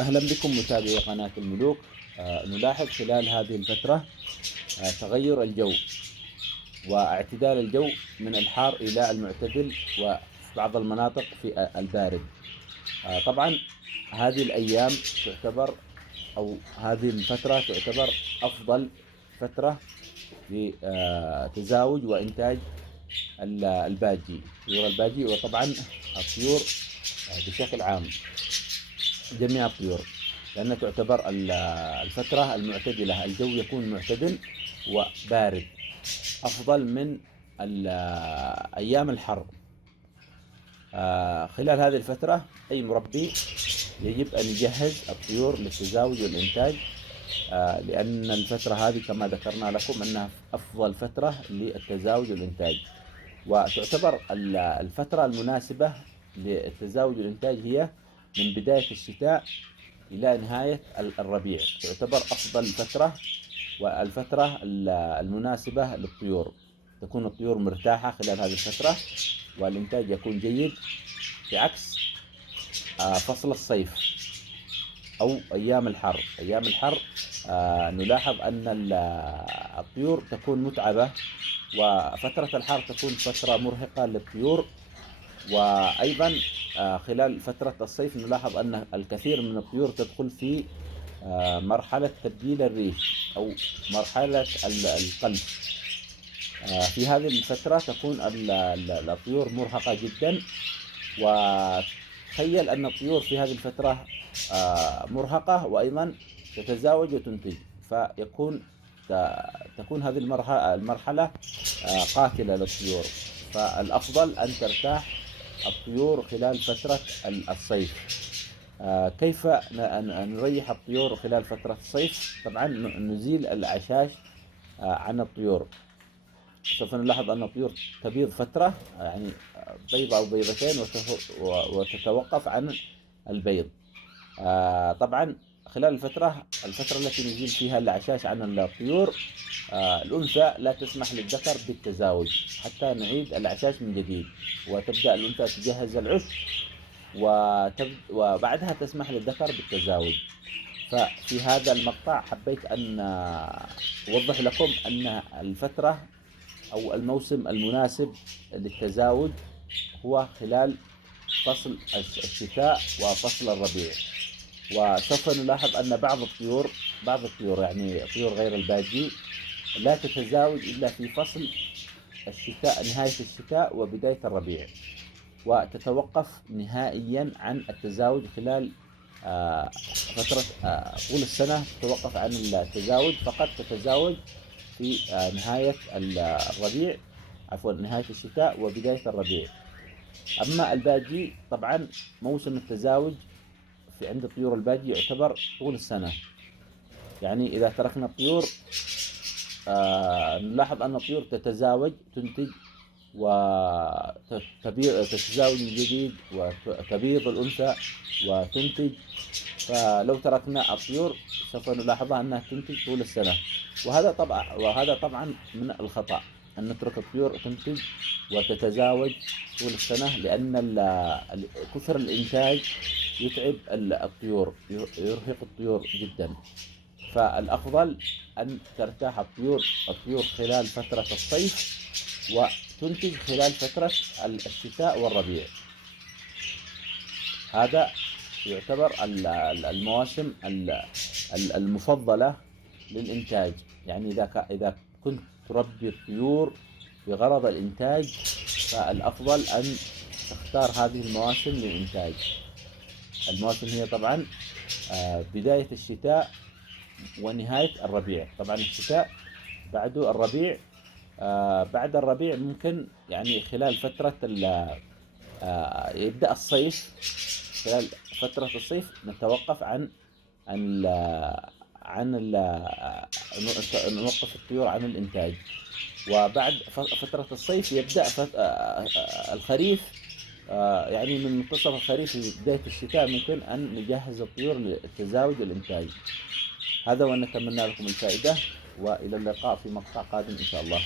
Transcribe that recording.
أهلا بكم متابعي قناة الملوك. نلاحظ خلال هذه الفترة تغير الجو واعتدال الجو من الحار إلى المعتدل، وفي بعض المناطق في البارد. طبعا هذه الأيام تعتبر، أو هذه الفترة تعتبر أفضل فترة لتزاوج وإنتاج الباجي، طيور الباجي، وطبعا الطيور بشكل عام، جميع الطيور، لأنها تعتبر الفترة المعتدلة. الجو يكون معتدل وبارد، أفضل من أيام الحر. خلال هذه الفترة أي مربي يجب أن يجهز الطيور للتزاوج والإنتاج، لأن الفترة هذه كما ذكرنا لكم أنها أفضل فترة للتزاوج والإنتاج. وتعتبر الفترة المناسبة للتزاوج والإنتاج هي من بداية الشتاء إلى نهاية الربيع، تعتبر أفضل فترة والفترة المناسبة للطيور. تكون الطيور مرتاحة خلال هذه الفترة والإنتاج يكون جيد، بعكس فصل الصيف أو أيام الحر. أيام الحر نلاحظ أن الطيور تكون متعبة، وفترة الحر تكون فترة مرهقة للطيور. وأيضا خلال فترة الصيف نلاحظ أن الكثير من الطيور تدخل في مرحلة تبديل الريش أو مرحلة القلب. في هذه الفترة تكون الطيور مرهقة جدا، وتخيل أن الطيور في هذه الفترة مرهقة وأيضا تتزاوج وتنتج، تكون هذه المرحلة قاتلة للطيور. فالأفضل أن ترتاح الطيور خلال فترة الصيف. كيف نريح الطيور خلال فترة الصيف؟ طبعا نزيل الأعشاش عن الطيور. سوف نلاحظ أن الطيور تبيض فترة، يعني بيضة أو بيضتين، وتتوقف عن البيض. طبعا خلال الفترة التي نزيل فيها الأعشاش عن الطيور، الأنثى لا تسمح للذكر بالتزاوج حتى نعيد الأعشاش من جديد، وتبدأ الأنثى تجهز العش، وبعدها تسمح للذكر بالتزاوج. ففي هذا المقطع حبيت أن أوضح لكم أن الفترة أو الموسم المناسب للتزاوج هو خلال فصل الشتاء وفصل الربيع. وسوف نلاحظ أن بعض الطيور يعني طيور غير الباجي لا تتزاوج إلا في فصل الشتاء، نهاية الشتاء وبداية الربيع، وتتوقف نهائيا عن التزاوج خلال فترة طول السنة. تتوقف عن التزاوج، فقط تتزاوج في نهاية الربيع، عفوا نهاية الشتاء وبداية الربيع. أما الباجي طبعا موسم التزاوج عند طيور الباجي يعتبر طول السنة. يعني إذا تركنا الطيور نلاحظ أن الطيور تتزاوج، تنتج وتتزاوج من جديد، وتبيض الأنثى وتنتج. فلو تركنا الطيور سوف نلاحظها أنها تنتج طول السنة، وهذا طبعا من الخطأ أن نترك الطيور تنتج وتتزاوج طول السنة، لأن كثر الإنتاج يتعب الطيور، يرهق الطيور جدا. فالأفضل أن ترتاح الطيور خلال فترة الصيف وتنتج خلال فترة الشتاء والربيع. هذا يعتبر المواسم المفضلة للإنتاج. يعني إذا كنت تربي الطيور بغرض الإنتاج، فالأفضل أن تختار هذه المواسم للإنتاج. المواسم هي طبعا بداية الشتاء ونهاية الربيع. طبعا الشتاء بعده الربيع. بعد الربيع ممكن يعني خلال فترة يبدأ الصيف. خلال فترة الصيف نتوقف نوقف الطيور عن الإنتاج. وبعد فترة الصيف يبدأ الخريف. يعني من منتصف الخريف لبداية الشتاء ممكن أن نجهز الطيور للتزاوج والإنتاج. هذا، ونتمنى لكم الفائدة، وإلى اللقاء في مقطع قادم إن شاء الله.